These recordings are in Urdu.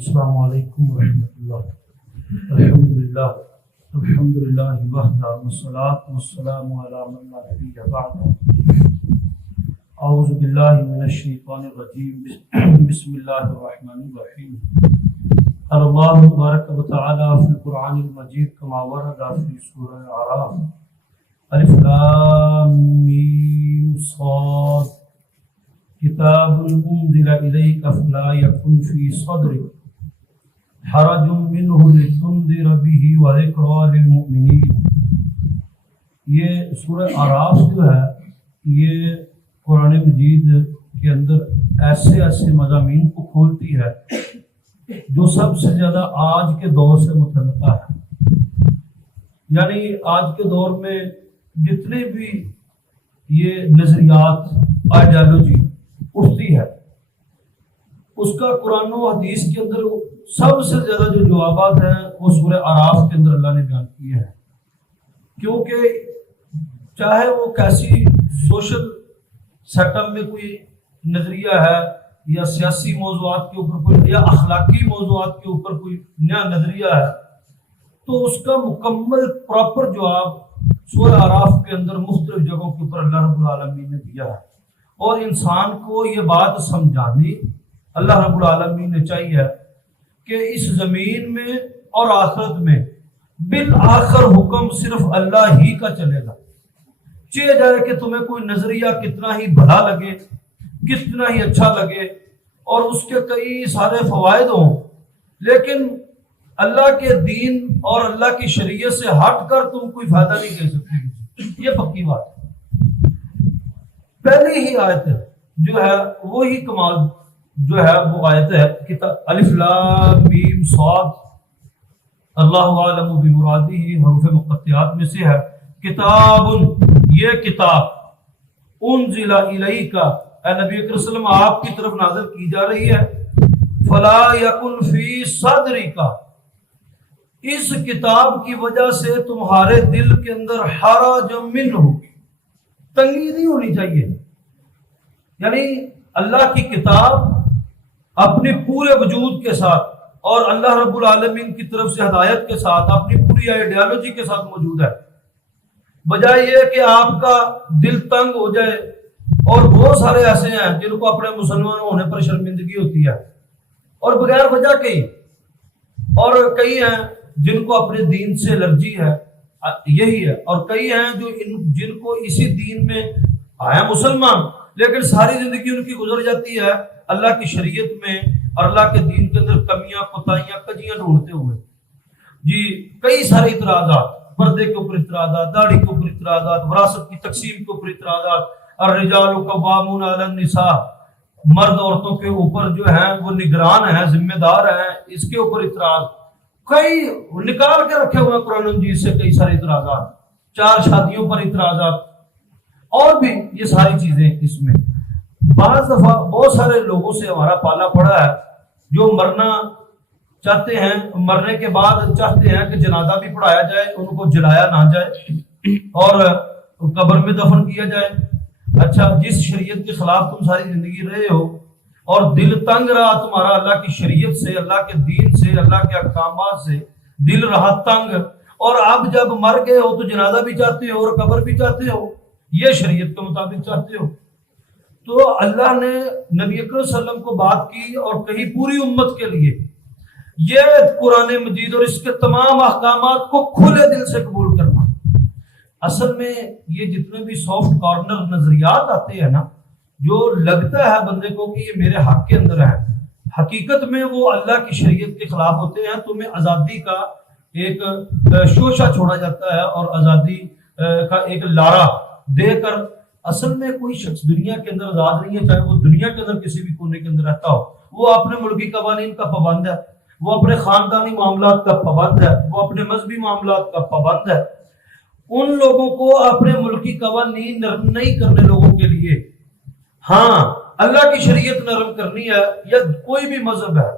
السلام علیکم ورحمۃ اللہ۔ الحمد للہ وحدہ والصلاۃ والسلام علی من لا نبی بعدہ۔ اعوذ باللہ من الشیطان الرجیم، بسم اللہ الرحمن الرحیم۔ قال اللہ تبارک و تعالی فی القرآن المجید کما ورد فی سورۃ الاعراف، الف لام میم صاد، کتاب انزل الیک فلا یکن فی صدرک حرج منہ لتنذر بہ وذکریٰ للمؤمنین۔ یہ سورہ اعراف جو ہے یہ قرآن مجید کے اندر ایسے ایسے مضامین کو کھولتی ہے جو سب سے زیادہ آج کے دور سے متعلقہ ہے۔ یعنی آج کے دور میں جتنے بھی یہ نظریات آئیڈیالوجی اٹھتی ہے اس کا قرآن و حدیث کے اندر سب سے زیادہ جو جوابات ہیں وہ سورہ اعراف کے اندر اللہ نے بیان کیے ہیں، کیونکہ چاہے وہ کیسی سوشل سیٹ اپ میں کوئی نظریہ ہے یا سیاسی موضوعات کے اوپر کوئی یا اخلاقی موضوعات کے اوپر کوئی نیا نظریہ ہے، تو اس کا مکمل پراپر جواب سورہ اعراف کے اندر مختلف جگہوں کے اوپر اللہ رب العالمین نے دیا ہے۔ اور انسان کو یہ بات سمجھانی اللہ رب العالمین نے چاہیے کہ اس زمین میں اور آخرت میں بالآخر حکم صرف اللہ ہی کا چلے گا۔ چاہے جائے کہ تمہیں کوئی نظریہ کتنا ہی بھلا لگے، کتنا ہی اچھا لگے اور اس کے کئی سارے فوائد ہوں، لیکن اللہ کے دین اور اللہ کی شریعت سے ہٹ کر تم کوئی فائدہ نہیں لے سکتے۔ یہ پکی بات ہے۔ پہلی ہی آیت جو ہے وہی کمال جو ہے وہ آیت ہے الف لام میم صاد، اللہ عالم بمرادہ، حروف مقطعات میں سے ہے۔ کتاب، یہ کتاب، انزل الیک، اے نبی اکرم صلی اللہ علیہ وسلم آپ کی طرف نازل کی جا رہی ہے۔ فلا یکن فی صدرک، اس کتاب کی وجہ سے تمہارے دل کے اندر حرج منہ، تنگی نہیں ہونی چاہیے۔ یعنی اللہ کی کتاب اپنے پورے وجود کے ساتھ اور اللہ رب العالمین کی طرف سے ہدایت کے ساتھ اپنی پوری آئیڈیالوجی کے ساتھ موجود ہے، بجائے یہ کہ آپ کا دل تنگ ہو جائے۔ اور بہت سارے ایسے ہیں جن کو اپنے مسلمان ہونے پر شرمندگی ہوتی ہے اور بغیر وجہ کے ہی، اور کئی ہیں جن کو اپنے دین سے الرجی ہے، یہی ہے، اور کئی ہیں جو جن کو اسی دین میں آیا مسلمان لیکن ساری زندگی ان کی گزر جاتی ہے اللہ کی شریعت میں اور اللہ کے دین کے اندر کمیاں، کوتاہیاں، کجیاں ڈھونڈتے ہوئے۔ جی کئی سارے اعتراضات، پردے کے اوپر اعتراضات، داڑھی کے اوپر اعتراضات، وراثت کی تقسیم کے اوپر اعتراضات، الرجال قوامون علی النساء، مرد عورتوں کے اوپر جو ہیں وہ نگران ہیں، ذمہ دار ہیں، اس کے اوپر اعتراض کئی نکال کے رکھے ہوئے قرآن مجید سے، کئی سارے اعتراضات، 4 شادیوں پر اعتراضات، اور بھی یہ ساری چیزیں اس میں۔ بعض دفعہ بہت سارے لوگوں سے ہمارا پالا پڑا ہے جو مرنا چاہتے ہیں، مرنے کے بعد چاہتے ہیں کہ جنازہ بھی پڑھایا جائے، ان کو جلایا نہ جائے اور قبر میں دفن کیا جائے۔ اچھا، جس شریعت کے خلاف تم ساری زندگی رہے ہو اور دل تنگ رہا تمہارا اللہ کی شریعت سے، اللہ کے دین سے، اللہ کے احکامات سے، دل رہا تنگ، اور اب جب مر گئے ہو تو جنازہ بھی چاہتے ہو اور قبر بھی چاہتے ہو، یہ شریعت کے مطابق چاہتے ہو، تو اللہ نے نبی اکرم صلی اللہ علیہ وسلم کو بات کی اور کہی پوری امت کے لیے یہ قرآن مجید اور اس کے تمام احکامات کو کھلے دل سے قبول کرنا۔ اصل میں یہ جتنے بھی سافٹ کارنر نظریات آتے ہیں نا، جو لگتا ہے بندے کو کہ یہ میرے حق کے اندر ہے، حقیقت میں وہ اللہ کی شریعت کے خلاف ہوتے ہیں۔ تمہیں آزادی کا ایک شوشہ چھوڑا جاتا ہے اور آزادی کا ایک لارا دے کر، اصل میں کوئی شخص دنیا کے اندر آزاد نہیں ہے، چاہے وہ دنیا کے اندر کسی بھی کونے کے اندر رہتا ہو، وہ اپنے ملکی قوانین کا پابند ہے، وہ اپنے خاندانی معاملات کا پابند ہے، وہ اپنے مذہبی معاملات کا پابند ہے۔ ان لوگوں کو اپنے ملکی قوانین نرم نہیں کرنے لوگوں کے لیے، ہاں اللہ کی شریعت نرم کرنی ہے، یا کوئی بھی مذہب ہے،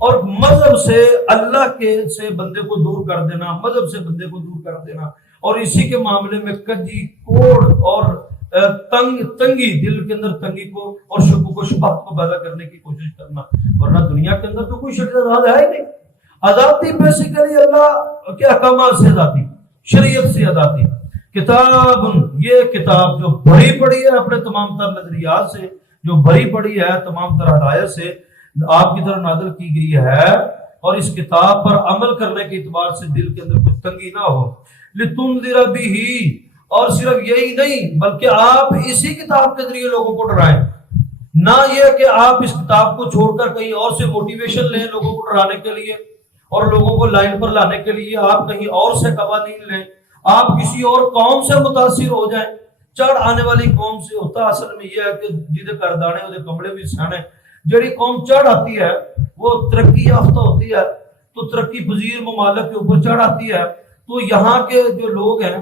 اور مذہب سے اللہ کے سے بندے کو دور کر دینا، مذہب سے بندے کو دور کر دینا، اور اسی کے معاملے میں کجی کوڑ اور تنگی، دل کے اندر تنگی کو اور شکوک و شبہات کو پیدا کرنے کی کوشش کرنا، ورنہ دنیا کے اندر تو کوئی شخص آزاد ہے ہی نہیں۔ آزادی بیسیکلی اللہ کے احکامات سے آزادی، شریعت سے آزادی۔ کتاب، یہ کتاب جو بھری پڑی ہے اپنے تمام تر نظریات سے، جو بھری پڑی ہے تمام تر ہدایت سے آپ کی طرف نازل کی گئی ہے، اور اس کتاب پر عمل کرنے کے اعتبار سے دل کے اندر کچھ تنگی نہ ہو۔ لتنذر بہ، اور صرف یہی نہیں بلکہ آپ اسی کتاب کے ذریعے لوگوں کو ڈرائیں، نہ یہ کہ آپ اس کتاب کو چھوڑ کر کہیں اور سے موٹیویشن لیں لوگوں کو ڈرانے کے لیے اور لوگوں کو لائن پر لانے کے لیے، آپ کہیں اور سے قوانین لیں، آپ کسی اور قوم سے متاثر ہو جائیں۔ چڑھ آنے والی قوم سے ہوتا اصل میں یہ ہے کہ جہدے کردانے وہ کمڑے بھی سیانے، جڑی قوم چڑھ آتی ہے وہ ترقی یافتہ ہوتی ہے، تو ترقی پذیر ممالک کے اوپر چڑھ آتی ہے، تو یہاں کے جو لوگ ہیں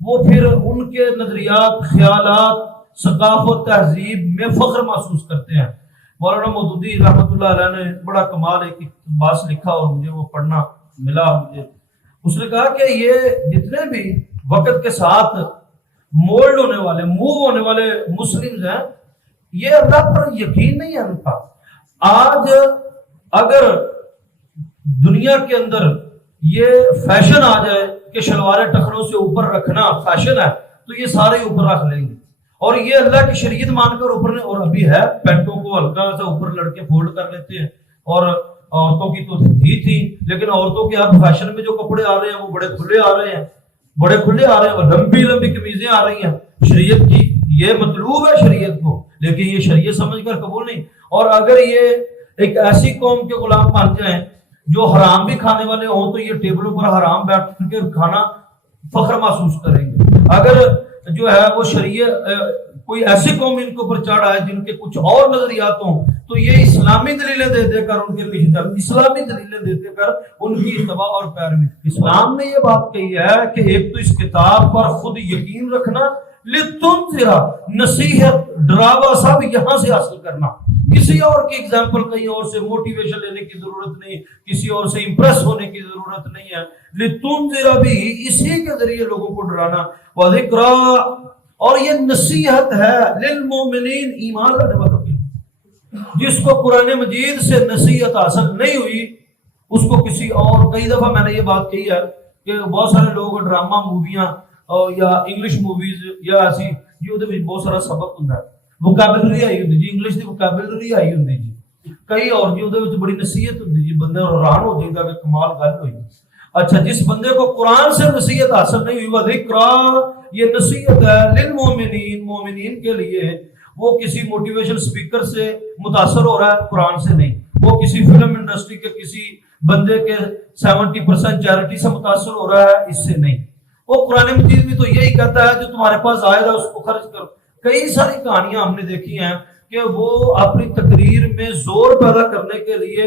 وہ پھر ان کے نظریات، خیالات، ثقافت، تہذیب میں فخر محسوس کرتے ہیں۔ مولانا مودودی رحمۃ اللہ علیہ نے بڑا کمال ایک اقتباس لکھا اور مجھے وہ پڑھنا ملا مجھے۔ اس نے کہا کہ یہ جتنے بھی وقت کے ساتھ مولڈ ہونے والے، موو ہونے والے مسلمز ہیں، یہ اللہ پر یقین نہیں ہے ان کا۔ آج اگر دنیا کے اندر یہ فیشن آ جائے کہ شلواریں ٹخنوں سے اوپر رکھنا فیشن ہے، تو یہ سارے اوپر رکھ لیں گے، اور یہ اللہ کی شریعت مان کر اوپر نے، اور ابھی ہے پینٹوں کو ہلکا سا اوپر لڑکے فولڈ کر لیتے ہیں، اور عورتوں کی تو تھی لیکن عورتوں کے اب فیشن میں جو کپڑے آ رہے ہیں وہ بڑے کھلے آ رہے ہیں، بڑے کھلے آ رہے ہیں، اور لمبی لمبی قمیضیں آ رہی ہیں۔ شریعت کی یہ مطلوب ہے شریعت کو، لیکن یہ شریعت سمجھ کر قبول نہیں۔ اور اگر یہ ایک ایسی قوم کے غلام بن جائیں جو حرام بھی کھانے والے ہوں، تو یہ ٹیبلوں پر حرام بیٹھ کے کھانا فخر محسوس کریں گے۔ اگر جو ہے وہ شریعت کوئی ایسی قوم ان کے اوپر چڑھ آئے جن کے کچھ اور نظریات ہوں، تو یہ اسلامی دلیلیں دے دے کر ان کے پیچھے، اسلامی دلیلیں دے دے کر ان کی اتباع اور پیروی۔ اسلام نے یہ بات کہی ہے کہ ایک تو اس کتاب پر خود یقین رکھنا، لتنذر، نصیحت، ڈراوا سب یہاں سے حاصل کرنا، کسی اور کی ایگزامپل، کہیں اور سے موٹیویشن لینے کی ضرورت نہیں، کسی اور سے امپریس ہونے کی ضرورت نہیں ہے۔ لتنذر بھی، اسی کے ذریعے لوگوں کو ڈرانا، وذکریٰ، اور یہ نصیحت ہے للمؤمنین، ایمان لانے والوں کی۔ جس کو قرآن مجید سے نصیحت حاصل نہیں ہوئی اس کو کسی اور، کئی دفعہ میں نے یہ بات کہی ہے کہ بہت سارے لوگ ڈرامہ موویاں یا انگلش موویز یا ایسی جی بہت سارا سبق ہوتا ہے، ووکیبلری آئی ہوتی جی، انگلش کی ووکیبلری آئی ہوتی جی، کئی اور جی بڑی نصیحت ہوتی جی، بندے حیران ہو جائے گا کہ کمال گل ہوئی۔ اچھا، جس بندے کو قرآن سے نصیحت حاصل نہیں ہوئی، وذکریٰ، یہ نصیحت ہے للمؤمنین، مومنین کے لیے۔ وہ کسی موٹیویشن سپیکر سے متاثر ہو رہا ہے، قرآن سے نہیں۔ وہ کسی فلم انڈسٹری کے کسی بندے کے 70% چیریٹی سے متاثر ہو رہا ہے، اس سے نہیں۔ وہ قرآن مجید بھی تو یہی کہتا ہے جو تمہارے پاس آئے گا اس کو خرچ کرو۔ کئی ساری کہانیاں ہم نے دیکھی ہیں کہ وہ اپنی تقریر میں زور پیدا کرنے کے لیے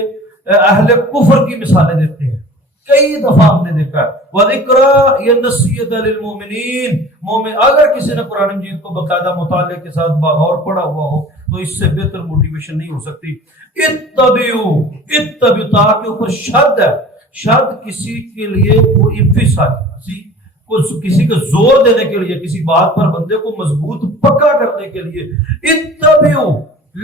اہل کفر کی مثالیں دیتے ہیں، کئی دفعہ ہم نے دیکھا ہے۔ وذکریٰ، یہ نصیحت ہے مومن۔ اگر کسی نے قرآن مجید کو باقاعدہ مطالعے کے ساتھ بغور پڑھا ہوا ہو تو اس سے بہتر موٹیویشن نہیں ہو سکتی۔ اتبعوا، تا کے اوپر شد ہے، شد کسی کے لیے وہ emphasize، کسی کو زور دینے کے لیے، کسی بات پر بندے کو مضبوط پکا کرنے کے لیے۔ اتبعوا،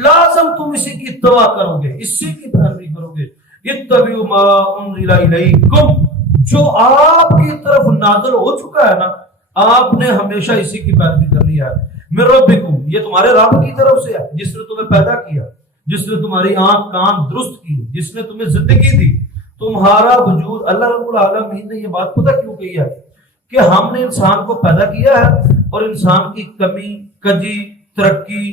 لازم تم اسی کی اتباع کرو گے، اسی کی پیروی کرو گے۔ اتبعوا ما انزل الیکم، جو آپ کی طرف نازل ہو چکا ہے نا، آپ نے ہمیشہ اسی کی پیروی کرنی ہے۔ من ربکم، یہ تمہارے رب کی طرف سے ہے، جس نے تمہیں پیدا کیا، جس نے تمہاری آنکھ کان درست کی، جس نے تمہیں زندگی دی، تمہارا وجود۔ اللہ رب العالمین نے یہ بات پتہ کیوں کہی ہے کہ ہم نے انسان کو پیدا کیا ہے، اور انسان کی کمی، کجی، ترقی،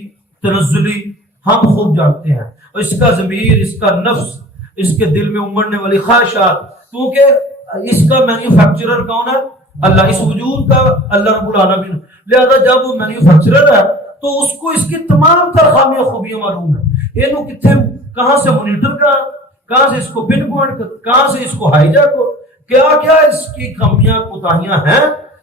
تنزلی ہم خوب جانتے ہیں، اور اس کا ضمیر، اس کا نفس، اس کے دل میں امڑنے والی خواہشات، کیونکہ اس کا مینوفیکچرر کون ہے؟ اللہ، اس وجود کا اللہ رب العالمین۔ لہذا جب وہ مینوفیکچرر ہے تو اس کو اس کی تمام تر خامیاں خوبیاں معلوم ہے، اینو کتنے، کہاں سے مانیٹر کا، کہاں سے اس کو پن پوائنٹ، کہاں سے اس کو ہائی جیک ہو، کیا کیا اس کی خامیاں کوتاہیاں ہیں۔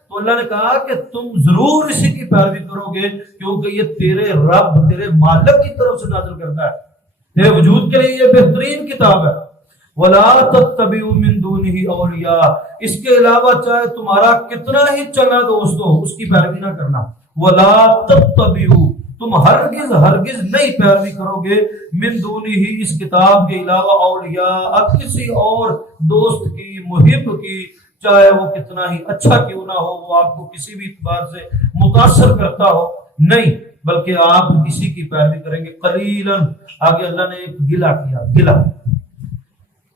تو اللہ نے کہا کہ تم ضرور اسی کی پیروی کرو گے، کیونکہ یہ تیرے رب، تیرے مالک کی طرف سے نازل کرتا ہے، تیرے وجود کے لیے یہ بہترین کتاب ہے۔ ولا تتبعوا من دونه اولیاء، اس کے علاوہ چاہے تمہارا کتنا ہی چنگا دوست ہو اس کی پیروی نہ کرنا. ولا تتبعوا، تم ہرگز ہرگز نہیں پیروی کرو گے من دونہ، اس کتاب کے علاوہ اولیاء، کسی اور دوست کی، محب کی، چاہے وہ کتنا ہی اچھا کیوں نہ ہو، وہ آپ کو کسی بھی اعتبار سے متاثر کرتا ہو، نہیں، بلکہ آپ اسی کی پیروی کریں گے. قلیلا، آگے اللہ نے ایک گلہ کیا، گلہ،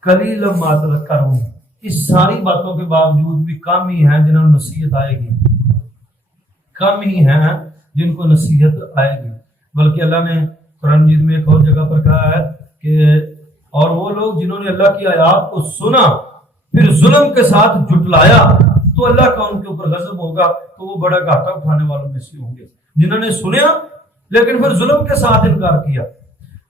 قلیلا ما تذکرون. اس ساری باتوں کے باوجود بھی کم ہی ہیں جنہوں نے نصیحت آئے گی، کم ہی ہیں جن کو نصیحت آئے گی. بلکہ اللہ نے قرآن مجید میں ایک اور جگہ پر کہا ہے کہ اور وہ لوگ جنہوں نے اللہ کی آیات کو سنا پھر ظلم کے ساتھ جھٹلایا تو اللہ کا ان کے اوپر غضب ہوگا، تو وہ بڑا گھاٹا اٹھانے والوں میں سے ہوں گے. جنہوں نے سنیا لیکن پھر ظلم کے ساتھ انکار کیا.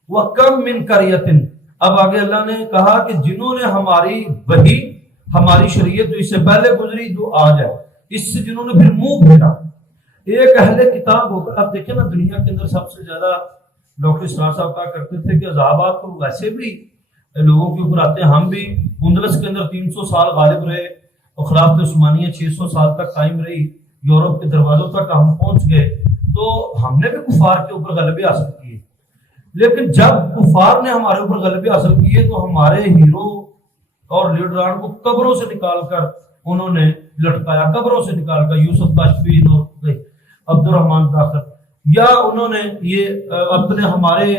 وَكَمْ مِنْ قَرْيَةٍ، اب آگے اللہ نے کہا کہ جنہوں نے ہماری وحی، ہماری شریعت جو اس سے پہلے گزری، جو آج ہے، اس سے جنہوں نے پھر منہ پھیرا. ایک اہل کتاب ہو کر، اب دیکھیں نا دنیا کے اندر سب سے زیادہ ڈاکٹر اسرار صاحب کہا کرتے تھے کہ عذابات تو ویسے بھی لوگوں کے اوپر آتے ہیں. ہم بھی اندلس کے اندر 300 سال غالب رہے اور خلافت عثمانیہ 600 سال تک قائم رہی، یورپ کے دروازوں تک ہم پہنچ گئے، تو ہم نے بھی کفار کے اوپر غلبے حاصل کیے. لیکن جب کفار نے ہمارے اوپر غلبے حاصل کیے تو ہمارے ہیرو اور لیڈران کو قبروں سے نکال کر انہوں نے لٹکایا، قبروں سے نکال کر، یوسف تاشفین اور عبد الرحمن طاقت، یا انہوں نے یہ اپنے ہمارے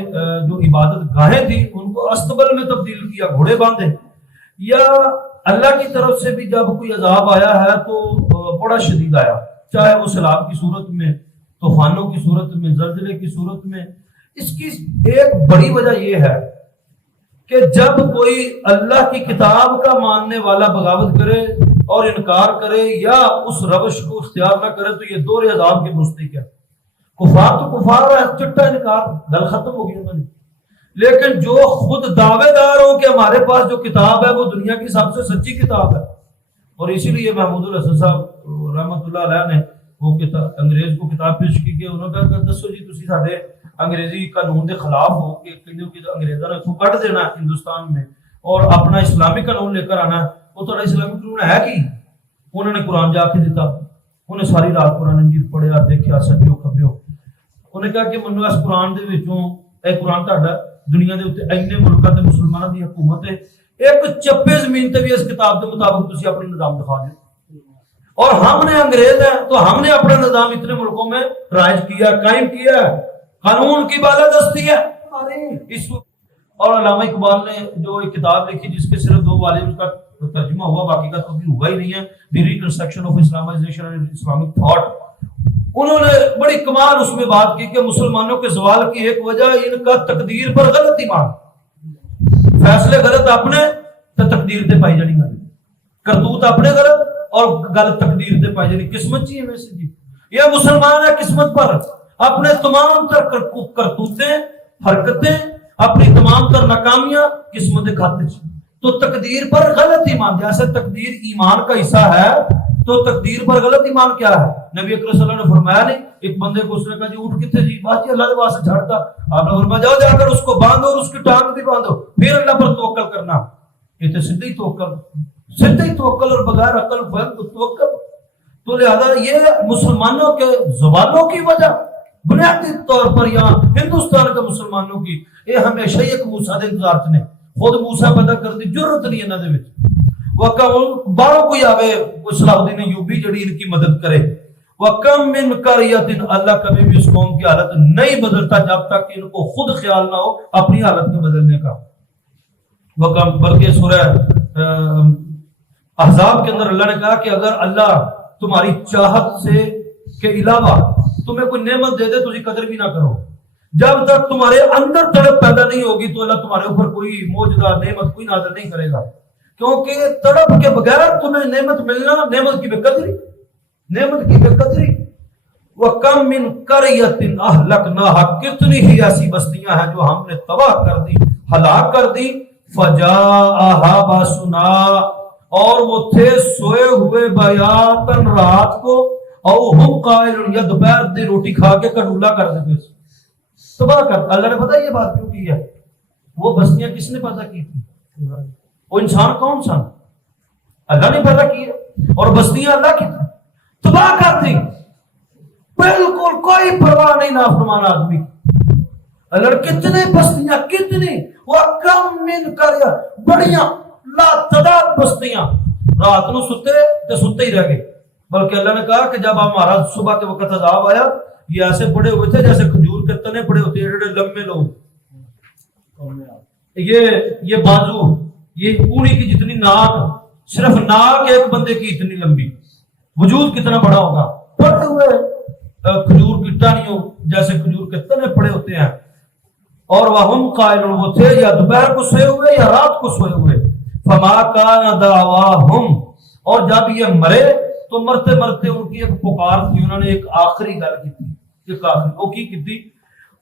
جو عبادت گاہیں تھی ان کو استبل میں تبدیل کیا، گھوڑے باندھے. یا اللہ کی طرف سے بھی جب کوئی عذاب آیا ہے تو بڑا شدید آیا، چاہے وہ سیلاب کی صورت میں، طوفانوں کی صورت میں، زلزلے کی صورت میں. اس کی ایک بڑی وجہ یہ ہے کہ جب کوئی اللہ کی کتاب کا ماننے والا بغاوت کرے اور انکار کرے یا اس روش کو اختیار نہ کرے تو یہ دور عذاب کے مستحق ہے. کفار تو کفار ہے، چٹا انکار، گل ختم ہو گئی انہوں نے. لیکن جو خود دعوے دار ہو کہ ہمارے پاس جو کتاب ہے وہ دنیا کی سب سے سچی کتاب ہے، اور اسی لیے محمود الحسن صاحب رحمۃ اللہ علیہ نے وہ کتاب انگریز کو کتاب پیش کی کہ انہوں نے کہا کہ دسو جی تسی ساڈے انگریزی قانون دے خلاف ہو کہ انگریزاں نے اتوں کٹ دینا ہندوستان میں اور اپنا اسلامی قانون لے کر آنا. وہ تھوڑا اسلامی قانون ہے کہ انہوں نے قرآن جا کے دیتا، انہیں ساری رات قرآن مجید پڑھیا، دیکھا سجو کھبیو، انہیں کہا کہ منو اس قرآن دے وچوں اے قرآن تہاڈا دنیا دے اوتے اینے ملکاں تے مسلماناں دی حکومت ہے، ایک چپے زمین تے بھی اس کتاب دے مطابق تسی اپنا نظام دکھا دیں. اور ہم نے انگریز ہیں تو ہم نے اپنا نظام اتنے ملکوں میں رائج کیا، قائم کیا، قانون کی بالادستی ہے اس. اور علامہ اقبال نے جو ایک کتاب لکھی جس کے صرف 2 والیوم کا ترجمہ ہوا، باقی کا تو بھی ہوا ہی نہیں ہے، the reconstruction of Islamization and Islamic thought, انہوں نے بڑی کمال اس میں بات کی کہ مسلمانوں کے زوال کی ایک وجہ ان کا تقدیر پر غلط ایمان، فیصلے غلط اپنے تو تقدیر تے پائی جانی گل، کرتوت اپنے غلط اور غلط تقدیر تے پائی جانی. قسمت چاہیے ویسے جی، یہ مسلمان ہے قسمت پر اپنے تمام تر کرتوتیں، حرکتیں، اپنی تمام تر ناکامیاں قسمت کے کھاتے سے، تو تقدیر پر غلط ایمان، جیسے تقدیر ایمان کا حصہ ہے تو تقدیر پر غلط ایمان کیا ہے؟ نبی اکرم صلی اللہ علیہ وسلم نے فرمایا نہیں، ایک بندے کو اس نے کہا جی اٹھ کتنے جی، بات جی اللہ کے واسطے جھڑتا، آپ نے فرمایا جاؤ جا کر اس کو باندھو اور اس کی ٹانگ بھی باندھو، پھر اللہ پر توکل کرنا. یہ تو سیدھی توکل اور بغیر عقل بند توکل. تو لہذا یہ مسلمانوں کے زوالوں کی وجہ بنیادی طور پر یہاں ہندوستان کے مسلمانوں کی یہ ہمیشہ ایک موسیٰ دے انتظار چنے، خود موسیٰ پیدا کر دی، جرت نہیں انہاں دے وچ، وہ باہروں کوئی آوے کوئی صلاح الدین ایوبی جڑی ان کی مدد کرے. وَكَمْ مِنْ قَرْيَةٍ، اللہ کبھی بھی اس قوم کی حالت نہیں بدلتا جب تک ان کو خود خیال نہ ہو اپنی حالت کو بدلنے کا. وَكَمْ، بلکہ سورہ احزاب کے اندر اللہ نے کہا کہ اگر اللہ تمہاری چاہت سے کے علاوہ تمہیں کوئی نعمت دے دے تو اسی قدر بھی نہ کرو. جب تک تمہارے اندر تڑپ پیدا نہیں ہوگی تو اللہ تمہارے اوپر کوئی موجودہ نعمت کوئی نازل نہیں کرے گا، کیونکہ تڑپ کے بغیر تمہیں نعمت ملنا نعمت کی بے قدری، نعمت کی بے قدری. وَكَمْ مِنْ قَرْيَةٍ أَهْلَكْنَاهَا، کتنی ہی ایسی بستیاں ہیں جو ہم نے تباہ کر دی، ہلاک کر دی. فَجَاءَهَا بَأْسُنَا، اور وہ تھے سوئے ہوئے بیاتن رات کو، او ہم قائلون، یا دوپہر دی روٹی کھا کے کڈولا کر دے، تباہ کر. اللہ نے پتہ یہ بات کیوں کی ہے؟ وہ بستیاں کس نے پیدا کی تھی؟ وہ انسان کون سن؟ اللہ نے پیدا کیا اور بستیاں اللہ کی تباہ کر دی، بالکل کوئی پرواہ نہیں نافرمان آدمی۔ اللہ کتنے بستیاں، کتنی وہ کم من کریا، بڑیاں لا تعداد بستیاں، رات نو ستے ہی رہ گئے۔ بلکہ اللہ نے کہا کہ جب ہمارا صبح کے وقت عذاب آیا، یہ ایسے پڑے ہوئے تھے جیسے کھجور کے تنے پڑے ہوتے ہیں، لمبے لوگ، یہ بازو، یہ پوری کی جتنی ناک، صرف ناک ایک بندے کی اتنی لمبی، وجود کتنا بڑا ہوگا، پڑے ہوئے کھجور کی ٹہنیوں جیسے کھجور کے تنے پڑے ہوتے ہیں۔ اور وہم قائلون، وہ تھے یا دوپہر کو سوئے ہوئے یا رات کو سوئے ہوئے۔ فما کان دعواہم، اور جب یہ مرے تو مرتے مرتے ان کی ایک پکار تھی، انہوں نے ایک آخری گل کی تھی، ایک آخری وہ کی تھی،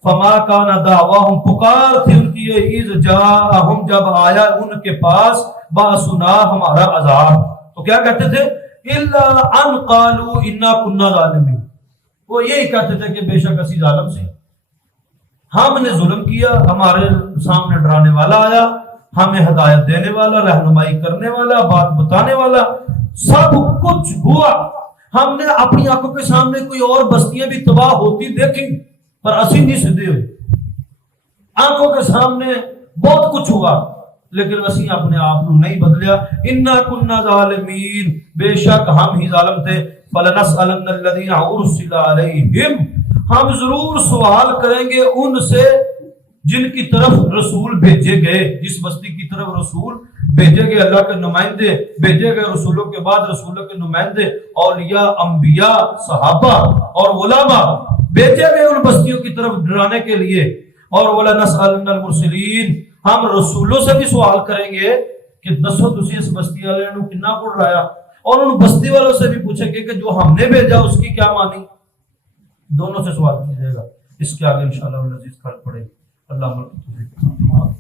فما کان دعواہم، پکار تھی ان کی، اذ جاءہم، جب آیا ان کے پاس، باسنا، ہمارا عذاب، تو کیا کہتے تھے؟ الا ان قالوا انا كنا ظالمین، وہ یہی کہتے تھے کہ بے شک اسی ظالم سے، ہم نے ظلم کیا، ہمارے سامنے ڈرانے والا آیا، ہمیں ہدایت دینے والا، رہنمائی کرنے والا، بات بتانے والا، سب کچھ ہوا، ہم نے اپنی آنکھوں کے سامنے کوئی اور بستیاں بھی تباہ ہوتی دیکھی، پر اسی نہیں سدھے ہوئے، آنکھوں کے سامنے بہت کچھ ہوا، لیکن اسی اپنے آپ کو نہیں بدلیا۔ انا كنا ظالمین، بے شک ہم ہی ظالم تھے۔ فلنسألن الذین ارسل علیہم، ہم ضرور سوال کریں گے ان سے جن کی طرف رسول بھیجے گئے، جس بستی کی طرف رسول بھیجے گئے، اللہ کے نمائندے بھیجے گئے، رسولوں کے بعد رسولوں کے نمائندے، اولیاء، انبیاء، صحابہ اور علماء بھیجے گئے ان بستیوں کی طرف ڈرانے کے لیے۔ اور وَلَنَسْأَلَنَّ الْمُرْسِلِينَ، ہم رسولوں سے بھی سوال کریں گے کہ دسو تسی اس بستی والے نے کنا کو ڈرایا، اور ان بستی والوں سے بھی پوچھیں گے کہ جو ہم نے بھیجا اس کی کیا مانی، دونوں سے سوال کیجیے گا۔ اس کے آگے انشاءاللہ العزیز کل پڑے۔ اللہ